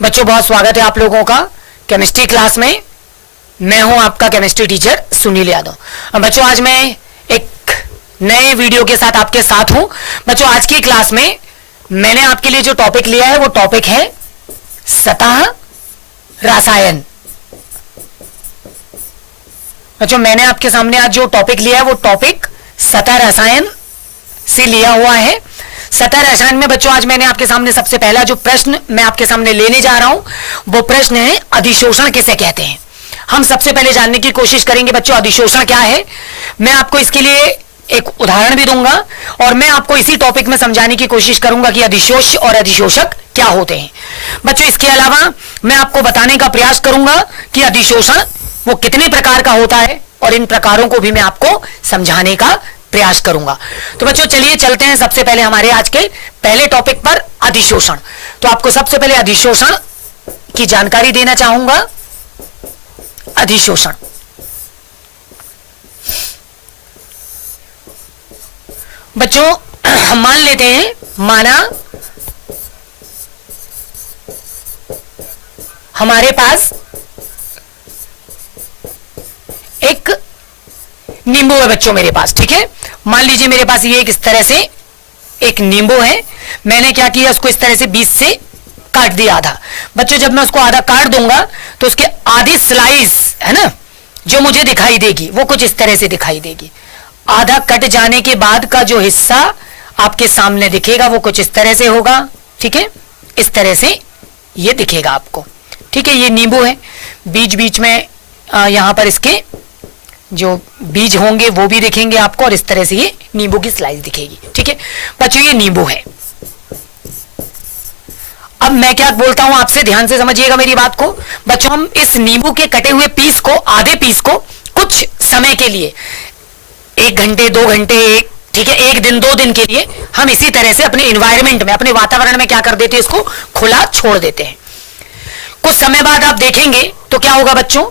बच्चों बहुत स्वागत है आप लोगों का केमिस्ट्री क्लास में। मैं हूं आपका केमिस्ट्री टीचर सुनील यादव। बच्चों आज मैं एक नए वीडियो के साथ आपके साथ हूं। बच्चों आज की क्लास में मैंने आपके लिए जो टॉपिक लिया है वो टॉपिक है सतह रसायन। बच्चों मैंने आपके सामने आज जो टॉपिक लिया है वो टॉपिक सतह रसायन से लिया हुआ है। सतह रसायन में बच्चों आज मैंने आपके सामने सबसे पहला जो प्रश्न मैं आपके सामने लेने जा रहा हूं वो प्रश्न है अधिशोषण किसे कहते हैं। हम सबसे पहले जानने की कोशिश करेंगे बच्चों अधिशोषण क्या है। मैं आपको इसके लिए एक उदाहरण भी दूंगा और मैं आपको इसी टॉपिक में समझाने की कोशिश करूंगा कि अधिशोष और अधिशोषक क्या होते हैं। बच्चों इसके अलावा मैं आपको बताने का प्रयास करूंगा कि अधिशोषण वो कितने प्रकार का होता है और इन प्रकारों को भी मैं आपको समझाने का प्रयास करूंगा। तो बच्चों चलिए चलते हैं सबसे पहले हमारे आज के पहले टॉपिक पर अधिशोषण। तो आपको सबसे पहले अधिशोषण की जानकारी देना चाहूंगा। अधिशोषण बच्चों हम मान लेते हैं, माना हमारे पास एक नींबू है बच्चों मेरे पास, ठीक है। मान लीजिए मेरे पास ये एक इस तरह से एक नींबू है। मैंने क्या किया, उसको इस तरह से बीच से काट दिया आधा। बच्चों जब मैं उसको आधा काट दूंगा तो उसके आधी स्लाइस है ना जो मुझे दिखाई देगी वो कुछ इस तरह से दिखाई देगी। आधा कट जाने के बाद का जो हिस्सा आपके सामने दिखेगा वो कुछ इस तरह से होगा, ठीक है। इस तरह से ये दिखेगा आपको, ठीक है। ये नींबू है, बीच बीच में यहां पर इसके जो बीज होंगे वो भी दिखेंगे आपको और इस तरह से ये नींबू की स्लाइस दिखेगी, ठीक है। बच्चों ये नींबू है। अब मैं क्या बोलता हूं आपसे, ध्यान से समझिएगा मेरी बात को। बच्चों हम इस नींबू के कटे हुए पीस को, आधे पीस को कुछ समय के लिए 1 घंटे 2 घंटे, ठीक है, 1 दिन 2 दिन के लिए हम इसी तरह से अपने इन्वायरमेंट में, अपने वातावरण में क्या कर देते हैं, इसको खुला छोड़ देते हैं। कुछ समय बाद आप देखेंगे तो क्या होगा बच्चों,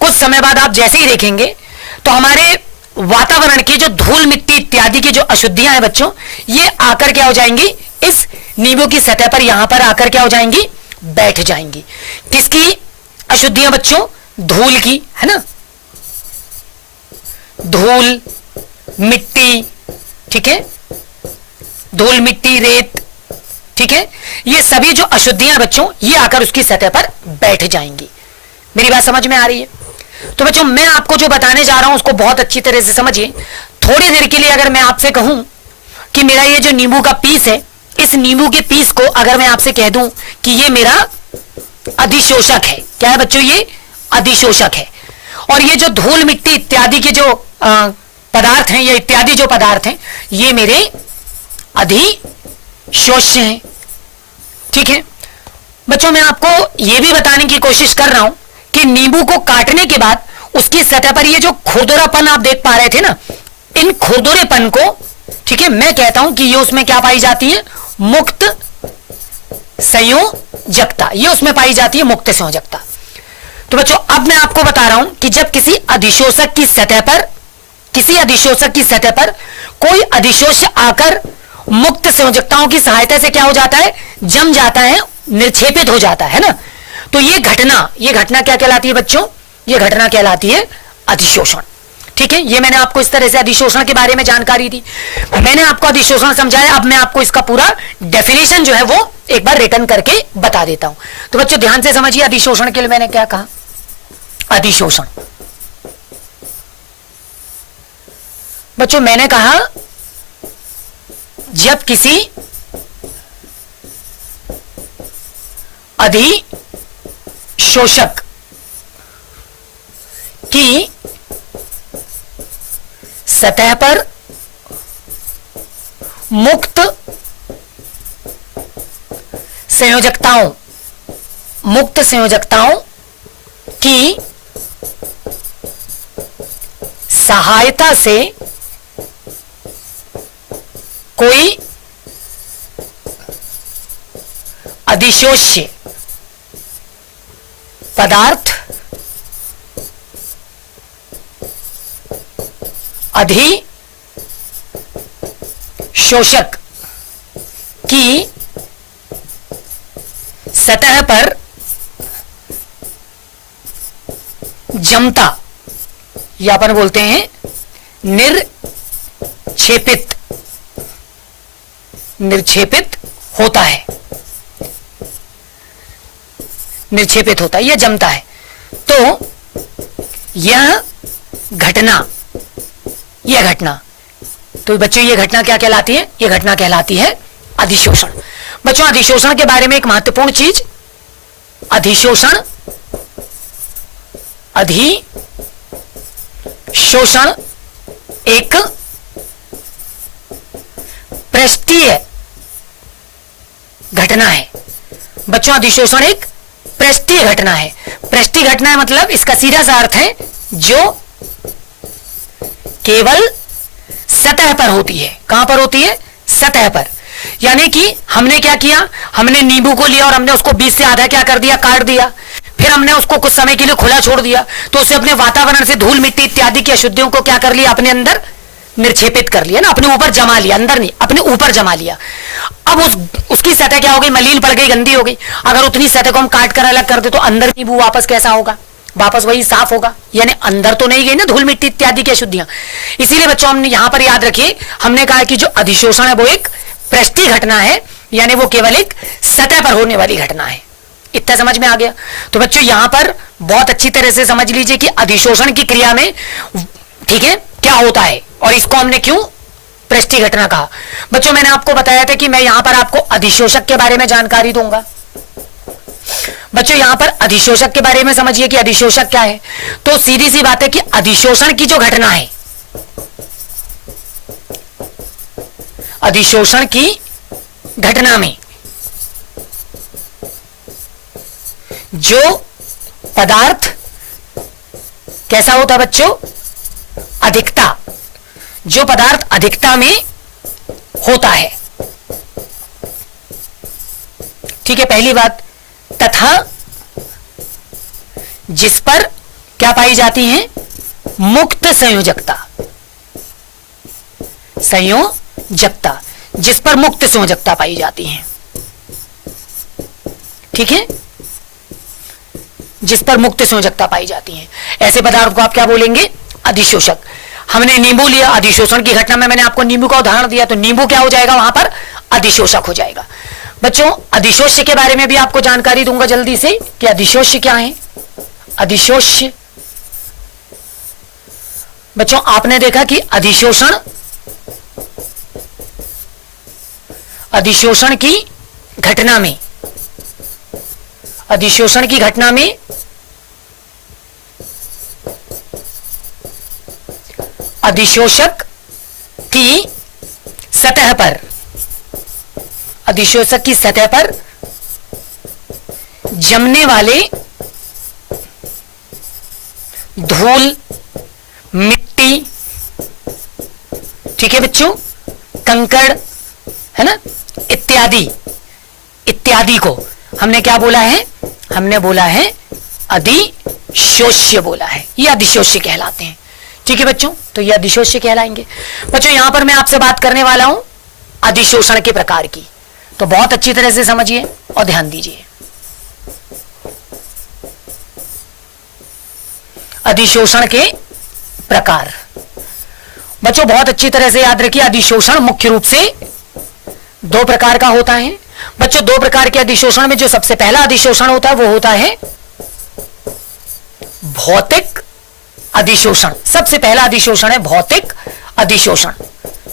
कुछ समय बाद आप जैसे ही देखेंगे तो हमारे वातावरण की जो धूल मिट्टी इत्यादि की जो अशुद्धियां हैं बच्चों, ये आकर क्या हो जाएंगी, इस नींबू की सतह पर यहां पर आकर क्या हो जाएंगी, बैठ जाएंगी। किसकी अशुद्धियां बच्चों, धूल की, है ना, धूल मिट्टी, ठीक है, धूल मिट्टी रेत, ठीक है, ये सभी जो अशुद्धियां बच्चों ये आकर उसकी सतह पर बैठ जाएंगी। मेरी बात समझ में आ रही है। तो बच्चों मैं आपको जो बताने जा रहा हूं उसको बहुत अच्छी तरह से समझिए। थोड़ी देर के लिए अगर मैं आपसे कहूं कि मेरा ये जो नींबू का पीस है, इस नींबू के पीस को अगर मैं आपसे कह दूं कि ये मेरा अधिशोषक है, क्या है बच्चों, ये अधिशोषक है। और ये जो धूल मिट्टी इत्यादि के जो पदार्थ हैं, ये इत्यादि जो पदार्थ हैं ये मेरे अधिशोष्य हैं, ठीक है। बच्चों मैं आपको यह भी बताने की कोशिश कर रहा हूं कि नींबू को काटने के बाद उसकी सतह पर ये जो खुरदुरापन आप देख पा रहे थे ना, इन खुरदुरेपन को, ठीक है, मैं कहता हूं कि ये उसमें क्या पाई जाती है, मुक्त संयोजकता, ये उसमें पाई जाती है मुक्त संयोजकता। तो बच्चों अब मैं आपको बता रहा हूं कि जब किसी अधिशोषक की सतह पर, किसी अधिशोषक की सतह पर कोई अधिशोष्य आकर मुक्त संयोजकताओं की सहायता से क्या हो जाता है, जम जाता है, निर्क्षेपित हो जाता है ना, तो ये घटना क्या कहलाती है बच्चों, ये घटना कहलाती है अधिशोषण, ठीक है। ये मैंने आपको इस तरह से अधिशोषण के बारे में जानकारी दी, मैंने आपको अधिशोषण समझाया। अब मैं आपको इसका पूरा डेफिनेशन जो है वो एक बार रिटर्न करके बता देता हूं। तो बच्चों ध्यान से समझिए अधिशोषण के लिए मैंने क्या कहा। अधिशोषण बच्चों मैंने कहा जब किसी अधिशोषक की सतह पर मुक्त संयोजकताओं की सहायता से कोई अधिशोष्य पदार्थ अधिशोषक की सतह पर जमता, या अपन बोलते हैं निर्क्षेपित, निर्क्षेपित होता है, निर्क्षेपित होता है या जमता है। तो यह घटना, यह घटना, तो बच्चों ये घटना क्या कहलाती है? ये घटना कहलाती है अधिशोषण। बच्चों अधिशोषण के बारे में एक महत्वपूर्ण चीज, अधिशोषण, अधिशोषण एक पृष्ठीय घटना है। बच्चों अधिशोषण एक पृष्ठीय घटना है। पृष्ठीय घटना है मतलब इसका सीधा सा अर्थ है जो केवल सतह पर होती है। कहां पर होती है? सतह पर। यानी कि हमने क्या किया, हमने नींबू को लिया और हमने उसको बीच से आधा क्या कर दिया, काट दिया, फिर हमने उसको कुछ समय के लिए खुला छोड़ दिया, तो उसे अपने वातावरण से धूल मिट्टी इत्यादि की अशुद्धियों को क्या कर लिया, अपने अंदर निर्क्षेपित कर लिया ना, अपने ऊपर जमा लिया, अंदर नहीं अपने ऊपर जमा लिया। अब उसकी सतह क्या हो गई, मलिन पड़ गई, गंदी हो गई। अगर उतनी सतह को हम काट कर अलग कर दे तो अंदर नींबू वापस कैसा होगा, वापस वही साफ होगा, यानी अंदर तो नहीं गई ना धूल मिट्टी इत्यादि की अशुद्धियां। इसीलिए बच्चों हमने यहां पर याद रखिए, हमने कहा कि जो अधिशोषण है वो एक पृष्ठीय घटना है, यानी वो केवल एक सतह पर होने वाली घटना है। इतना समझ में आ गया? तो बच्चों यहां पर बहुत अच्छी तरह से समझ लीजिए कि अधिशोषण की क्रिया में, ठीक है, क्या होता है और इसको हमने क्यों पृष्ठीय घटना कहा। बच्चों मैंने आपको बताया था कि मैं यहां पर आपको अधिशोषक के बारे में जानकारी दूंगा। बच्चों यहां पर अधिशोषक के बारे में समझिए कि अधिशोषक क्या है। तो सीधी सी बात है कि अधिशोषण की जो घटना है, अधिशोषण की घटना में जो पदार्थ कैसा होता है बच्चों, अधिकता, जो पदार्थ अधिकता में होता है, ठीक है, पहली बात, तथा जिस पर क्या पाई जाती है, मुक्त संयोजकता, संयोजकता, जिस पर मुक्त संयोजकता पाई जाती है, ठीक है, जिस पर मुक्त संयोजकता पाई जाती है, ऐसे पदार्थ को आप क्या बोलेंगे, अधिशोषक। हमने नींबू लिया, अधिशोषण की घटना में मैंने आपको नींबू का उदाहरण दिया, तो नींबू क्या हो जाएगा, वहां पर अधिशोषक हो जाएगा। बच्चों अधिशोष्य के बारे में भी आपको जानकारी दूंगा जल्दी से कि अधिशोष्य क्या है। अधिशोष्य, बच्चों आपने देखा कि अधिशोषण, अधिशोषण की घटना में, अधिशोषण की घटना में अधिशोषक की सतह पर, अधिशोषक की सतह पर जमने वाले धूल, मिट्टी, ठीक है बच्चों, कंकड़, है ना, इत्यादि, इत्यादि को हमने क्या बोला है, हमने बोला है अधिशोष्य बोला है। ये अधिशोष्य कहलाते हैं, ठीक है बच्चों, तो ये अधिशोष्य कहलाएंगे। बच्चों यहां पर मैं आपसे बात करने वाला हूं अधिशोषण के प्रकार की, तो बहुत अच्छी तरह से समझिए और ध्यान दीजिए। अधिशोषण के प्रकार, बच्चों बहुत अच्छी तरह से याद रखिए, अधिशोषण मुख्य रूप से दो प्रकार का होता है। बच्चों दो प्रकार के अधिशोषण में जो सबसे पहला अधिशोषण होता है वो होता है भौतिक अधिशोषण। सबसे पहला अधिशोषण है भौतिक अधिशोषण,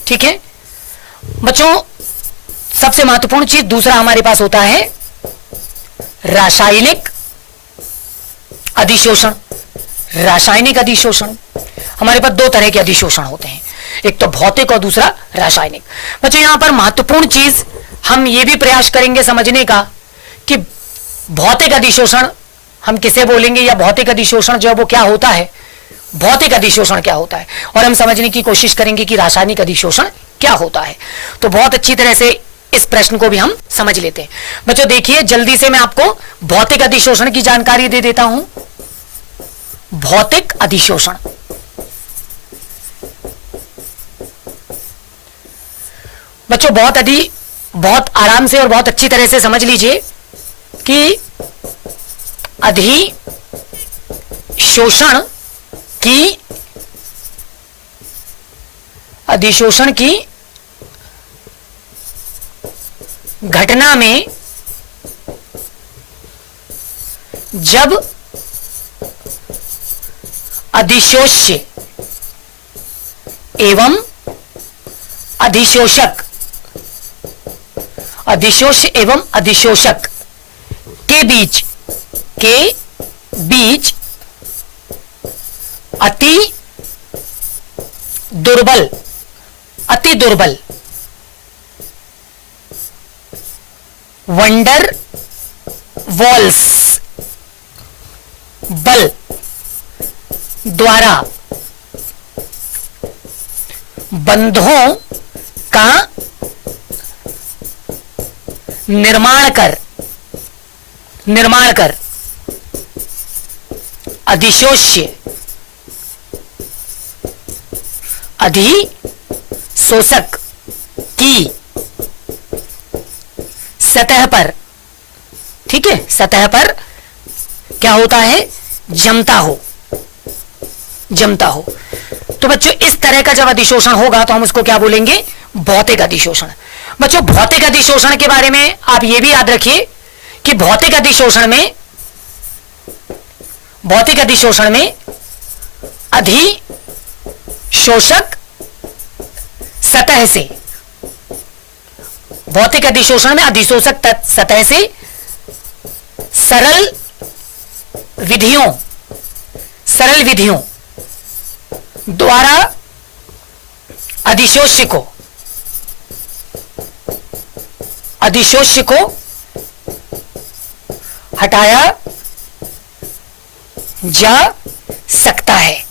ठीक है बच्चों। सबसे महत्वपूर्ण चीज दूसरा हमारे पास होता है रासायनिक अधिशोषण। रासायनिक अधिशोषण, हमारे पास दो तरह के अधिशोषण होते हैं, एक तो भौतिक और दूसरा रासायनिक। बच्चों यहां पर महत्वपूर्ण चीज हम ये भी प्रयास करेंगे समझने का कि भौतिक अधिशोषण हम किसे बोलेंगे, या भौतिक अधिशोषण जो है वो क्या होता है, भौतिक अधिशोषण क्या होता है, और हम समझने की कोशिश करेंगे कि रासायनिक अधिशोषण क्या होता है। तो बहुत अच्छी तरह से इस प्रश्न को भी हम समझ लेते हैं। बच्चों देखिए जल्दी से मैं आपको भौतिक अधिशोषण की जानकारी दे देता हूं। भौतिक अधिशोषण, बच्चों बहुत आराम से और बहुत अच्छी तरह से समझ लीजिए कि अधिशोषण अधिशोषण की घटना में जब अधिशोष्य एवं अधिशोषक के बीच अति दुर्बल वंडर वॉल्स बल द्वारा बंधों का निर्माण कर अधिशोषक की सतह पर, ठीक है, सतह पर क्या होता है, जमता हो। तो बच्चों इस तरह का जब अधिशोषण होगा तो हम उसको क्या बोलेंगे, भौतिक अधिशोषण। बच्चों भौतिक अधिशोषण के बारे में आप ये भी याद रखिए कि भौतिक अधिशोषण में अधिशोषक सतह से, भौतिक अधिशोषण में अधिशोषक सतह से सरल विधियों द्वारा अधिशोष्य को हटाया जा सकता है।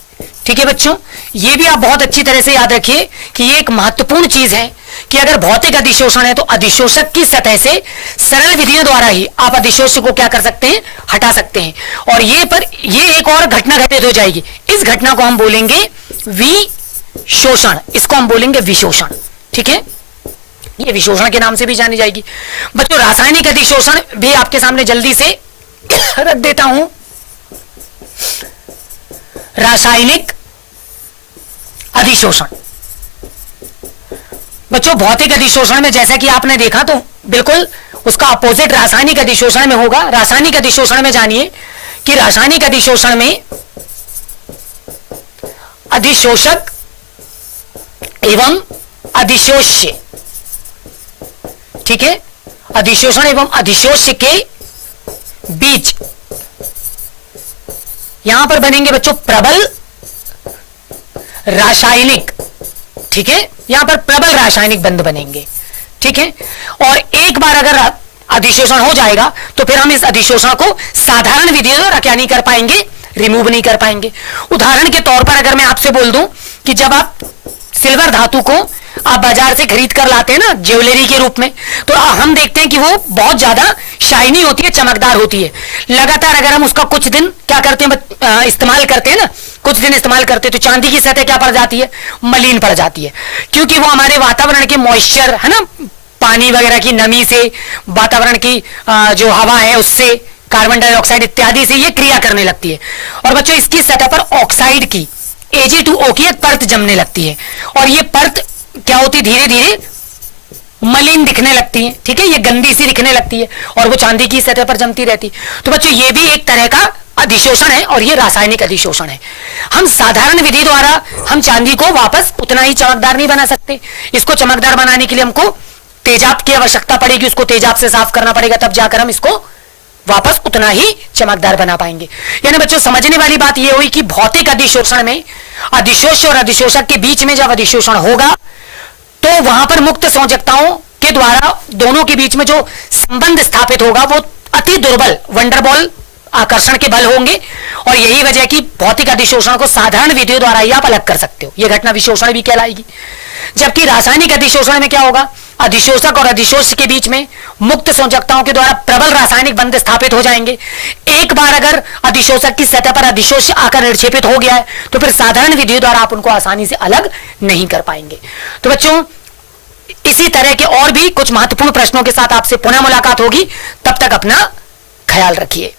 ठीक है बच्चों, ये भी आप बहुत अच्छी तरह से याद रखिए कि ये एक महत्वपूर्ण चीज है कि अगर भौतिक अधिशोषण है तो अधिशोषक की सतह से सरल विधियों द्वारा ही आप अधिशोष्य को क्या कर सकते हैं, हटा सकते हैं। और ये एक और घटना घटित हो जाएगी, इस घटना को हम बोलेंगे विशोषण, इसको हम बोलेंगे विशोषण। ठीक है, ये विशोषण के नाम से भी जानी जाएगी। बच्चों रासायनिक अधिशोषण भी आपके सामने जल्दी से रख देता हूं। रासायनिक अधिशोषण, बच्चों भौतिक अधिशोषण में जैसा कि आपने देखा तो बिल्कुल उसका अपोजिट रासायनिक अधिशोषण में होगा। रासायनिक अधिशोषण में जानिए कि रासायनिक अधिशोषण में अधिशोषक एवं अधिशोष्य, ठीक है, अधिशोषण एवं अधिशोष्य के बीच यहां पर बनेंगे बच्चों प्रबल रासायनिक, ठीक है, यहां पर प्रबल रासायनिक बंध बनेंगे। ठीक है, और एक बार अगर अधिशोषण हो जाएगा तो फिर हम इस अधिशोषण को साधारण विधियों द्वारा क्या नहीं कर पाएंगे, रिमूव नहीं कर पाएंगे। उदाहरण के तौर पर अगर मैं आपसे बोल दूं कि जब आप सिल्वर धातु को आप बाजार से खरीद कर लाते हैं ना ज्वेलरी के रूप में, तो हम देखते हैं कि वो बहुत ज्यादा शाइनी होती है, चमकदार होती है। लगातार अगर हम उसका कुछ दिन क्या करते हैं, इस्तेमाल करते हैं ना, कुछ दिन इस्तेमाल करते हैं तो चांदी की सतह क्या पड़ जाती है, मलिन पड़ जाती है, क्योंकि वो हमारे वातावरण के मॉइस्चर है ना, पानी वगैरह की नमी से, वातावरण की जो हवा है उससे, कार्बन डाइऑक्साइड इत्यादि से ये क्रिया करने लगती है। और बच्चों इसकी सतह पर ऑक्साइड की Ag2O की एक परत जमने लगती है, और ये परत क्या होती है, धीरे धीरे मलिन दिखने लगती है। ठीक है, ये गंदी सी दिखने लगती है और वो चांदी की सतह पर जमती रहती। तो बच्चों ये भी एक तरह का अधिशोषण है और ये रासायनिक अधिशोषण है। हम साधारण विधि द्वारा हम चांदी को वापस उतना ही चमकदार नहीं बना सकते। इसको चमकदार बनाने के लिए हमको तेजाब की आवश्यकता पड़ेगी, उसको तेजाब से साफ करना पड़ेगा, तब जाकर हम इसको वापस उतना ही चमकदार बना पाएंगे। यानी बच्चों समझने वाली बात यह हुई कि भौतिक अधिशोषण में अधिशोष्य और अधिशोषक के बीच में जब अधिशोषण होगा तो वहां पर मुक्त संयोजकताओं के द्वारा दोनों के बीच में जो संबंध स्थापित होगा वो अति दुर्बल वंडरबॉल आकर्षण के बल होंगे, और यही वजह कि भौतिक अधिशोषण को साधारण विधियों द्वारा ही आप अलग कर सकते हो। यह घटना विशोषण भी कहलाएगी। जबकि रासायनिक अधिशोषण में क्या होगा, अधिशोषक और अधिशोष्य के बीच में मुक्त संयोजकताओं के द्वारा प्रबल रासायनिक बंध स्थापित हो जाएंगे। एक बार अगर अधिशोषक की सतह पर अधिशोष्य आकर निक्षेपित हो गया है तो फिर साधारण विधियों द्वारा आप उनको आसानी से अलग नहीं कर पाएंगे। तो बच्चों इसी तरह के और भी कुछ महत्वपूर्ण प्रश्नों के साथ आपसे पुनः मुलाकात होगी। तब तक अपना ख्याल रखिए।